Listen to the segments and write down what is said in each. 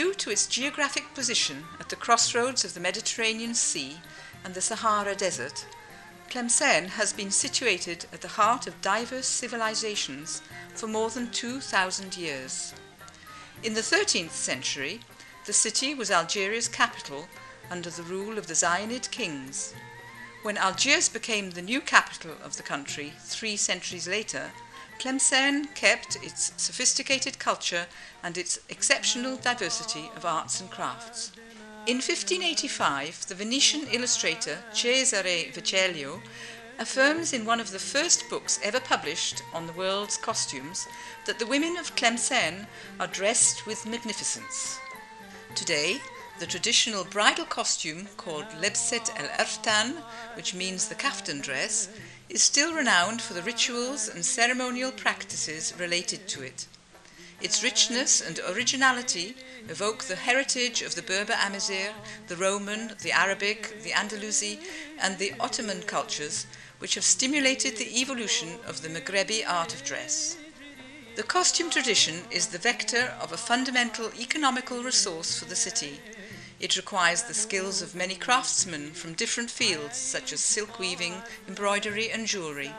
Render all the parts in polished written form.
Due to its geographic position at the crossroads of the Mediterranean Sea and the Sahara Desert, Tlemcen has been situated at the heart of diverse civilizations for more than 2,000 years. In the 13th century, the city was Algeria's capital under the rule of the Zionid kings. When Algiers became the new capital of the country 3 centuries later, Tlemcen kept its sophisticated culture and its exceptional diversity of arts and crafts. In 1585, the Venetian illustrator Cesare Vecellio affirms in one of the first books ever published on the world's costumes that the women of Tlemcen are dressed with magnificence. Today, the traditional bridal costume called Lebset el-Ertan, which means the kaftan dress, is still renowned for the rituals and ceremonial practices related to it. Its richness and originality evoke the heritage of the Berber Amazigh, the Roman, the Arabic, the Andalusi, and the Ottoman cultures, which have stimulated the evolution of the Maghrebi art of dress. The costume tradition is the vector of a fundamental economical resource for the city. It requires the skills of many craftsmen from different fields such as silk weaving, embroidery and jewellery.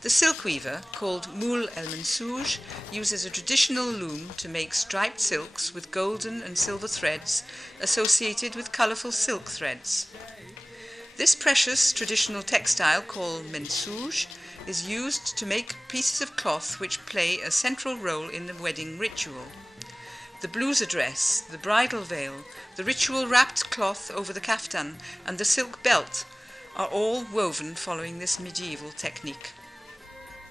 The silk weaver, called Moul el-Mensouj, uses a traditional loom to make striped silks with golden and silver threads associated with colourful silk threads. This precious traditional textile called mensouj is used to make pieces of cloth which play a central role in the wedding ritual. The blousa dress, the bridal veil, the ritual wrapped cloth over the kaftan and the silk belt are all woven following this medieval technique.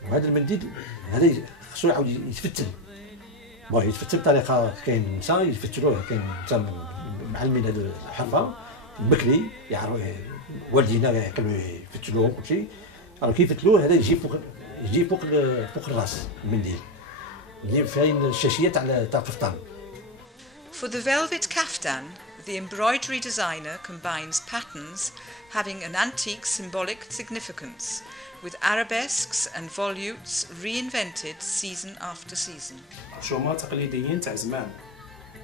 وهذا المنديل هذا خصو يعاود يتفتل يتفتل بطريقه كاين نساء يفتلوه كاين نساء معلمين هذه الحرفه بكري يعرفوا والدينا كانوا يفتلوه كلشي كيف يفتلوه هذا يجي فوق الراس المنديل اللي فاين الشاشيه تاع القفطان. For the velvet kaftan, the embroidery designer combines patterns having an antique symbolic significance with arabesques and volutes reinvented season after season. رشومات تقليديين تاع زمان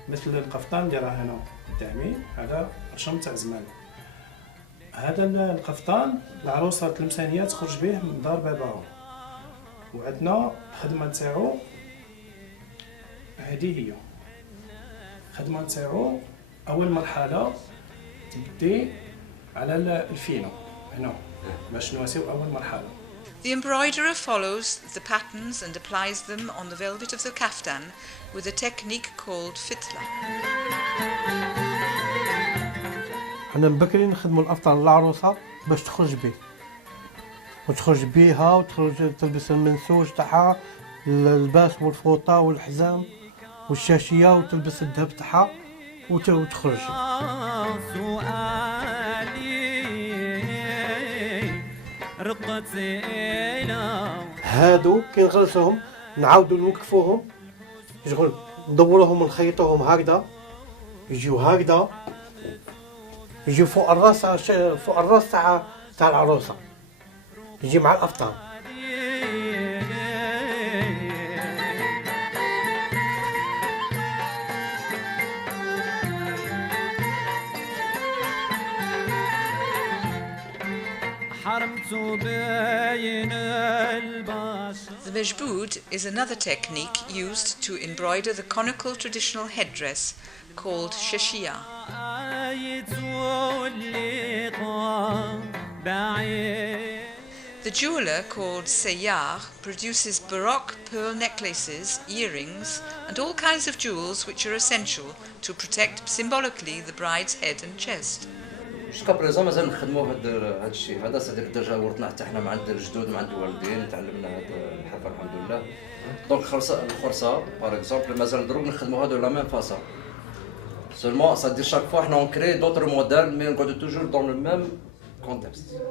مثل القفطان اللي راه هنا قدامي هذا رشوم تاع زمان. هذا القفطان العروسه التلمسانيه تخرج به من دار باباها وعندنا الخدمه تاعو هذه هي الخدمه تاعو. اول مرحله تبدي على الفينو هنا باش نواسيو اول مرحله. The embroiderer follows the patterns and applies them on the velvet of the kaftan with a technique called fitla. حنا من بكري نخدموا الافطان للعروسه باش تخرج به وتخرج بيها وتخرج تلبس المنسوج تاعها اللباس والفوطه والحزام والشاشيه وتلبس الذهب تاعها وتخرج. هادو كي نغلسوهم نعاودو نوقفوهم شغل ندوروهم ونخيطوهم هكذا يجيو هكذا يجي فوق الراس تاع العروسه يجي مع الافطان. The mejboud is another technique used to embroider the conical traditional headdress called shashia. The jeweller called Seyyar produces baroque pearl necklaces, earrings, and all kinds of jewels which are essential to protect symbolically the bride's head and chest. جوسكا بريزون مازال نخدموا هذا الشيء هذا صديق الدرجه ورثناه حتى حنا من عند الجدود من عند الوالدين تعلمنا هذا الحرفه الحمد لله. دونك الخرصه باغ اكزومبل مازال ندروك نخدموا هذا لا ميم فاصون سولمون سا دير شاك فوا حنا اون كري دوطر موديل مي نقعدوا توجور دون لو ميم كونتكست.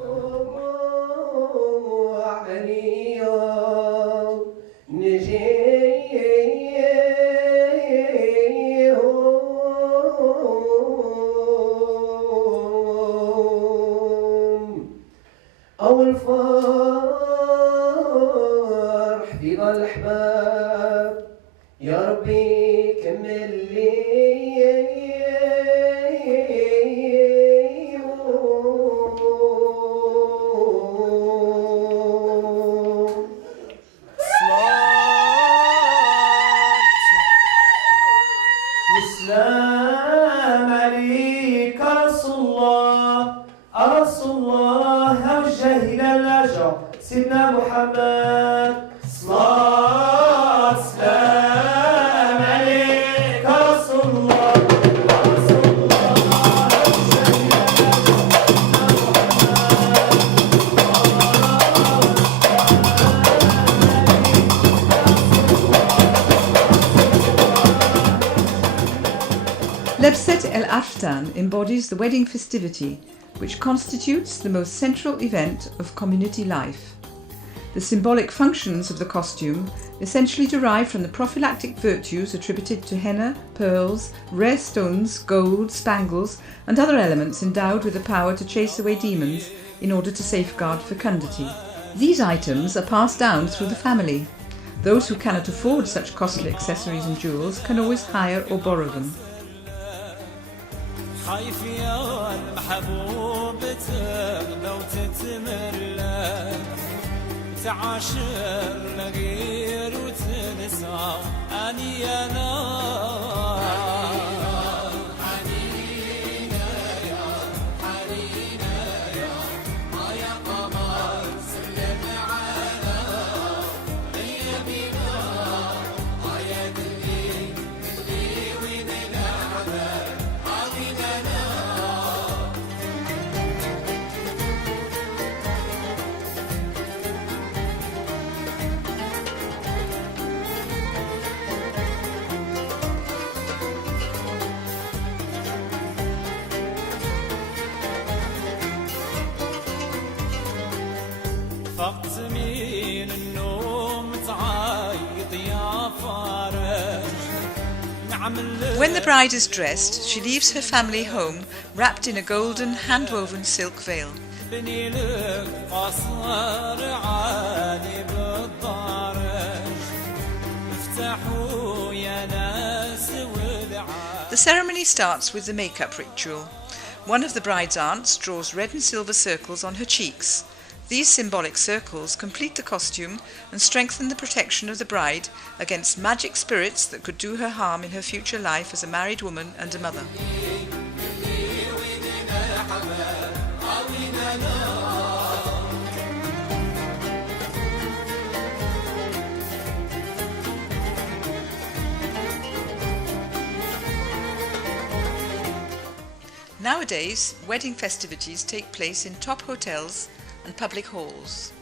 والفرح في ظل الأحباب يا ربي كمل لي والسلام عليك رسول الله وجه إلى الأجر سيدنا محمد صلاة سلام عليك رسول الله Lebset El Aftan embodies the wedding festivity, which constitutes the most central event of community life. The symbolic functions of the costume essentially derive from the prophylactic virtues attributed to henna, pearls, rare stones, gold, spangles, and other elements endowed with the power to chase away demons in order to safeguard fecundity. These items are passed down through the family. Those who cannot afford such costly accessories and jewels can always hire or borrow them. خايف يا المحبوب تغلى وتتملك تعاشر لغير وتنسى أني أنا حنينة يا حنينة يا ما يا قمر سلم على اليمينة يا دلي وين الأعمال فقت من النوم تعيط يا فارج. When the bride is dressed, she leaves her family home wrapped in a golden hand-woven silk veil. بني لك قصر عالي بالضرج افتحوا يا ناس والعالي. The ceremony starts with the makeup ritual. One of the bride's aunts draws red and silver circles on her cheeks. These symbolic circles complete the costume and strengthen the protection of the bride against magic spirits that could do her harm in her future life as a married woman and a mother. Nowadays, wedding festivities take place in top hotels and public halls.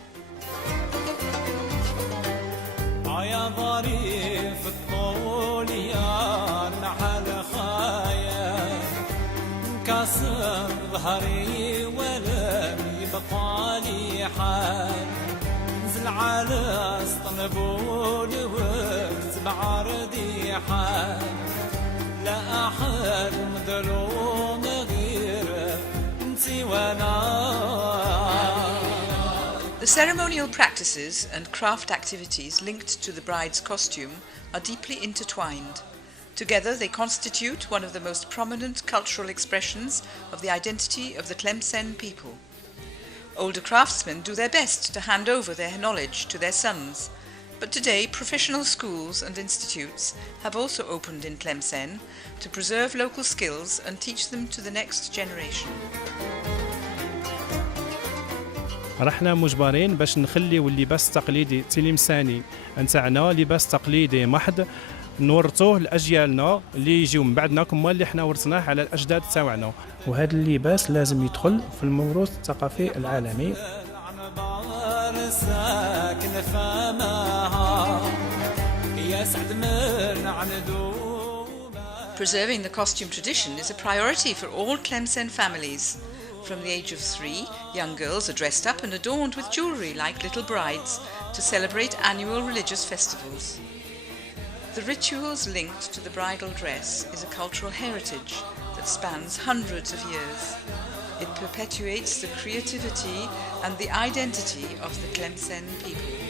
يا ظريف الطول يا نحل خايا كسر ظهري ولم يبقى لي حال نزل على اسطنبول وقت بعرضي حال لا أحد مدلوم غير انتي وانا. The ceremonial practices and craft activities linked to the bride's costume are deeply intertwined. Together they constitute one of the most prominent cultural expressions of the identity of the Tlemcen people. Older craftsmen do their best to hand over their knowledge to their sons, but today professional schools and institutes have also opened in Tlemcen to preserve local skills and teach them to the next generation. رحنا مجبرين باش نخليو اللباس التقليدي التلمساني نتاعنا لباس تقليدي محض نورثوه لاجيالنا اللي يجيو من بعدنا كما اللي حنا ورثناه على الاجداد تاعنا، وهذا اللباس لازم يدخل في الموروث الثقافي العالمي. Preserving the costume tradition is a priority for all Tlemcen families. From the age of 3, young girls are dressed up and adorned with jewellery like little brides to celebrate annual religious festivals. The rituals linked to the bridal dress is a cultural heritage that spans hundreds of years. It perpetuates the creativity and the identity of the Tlemcen people.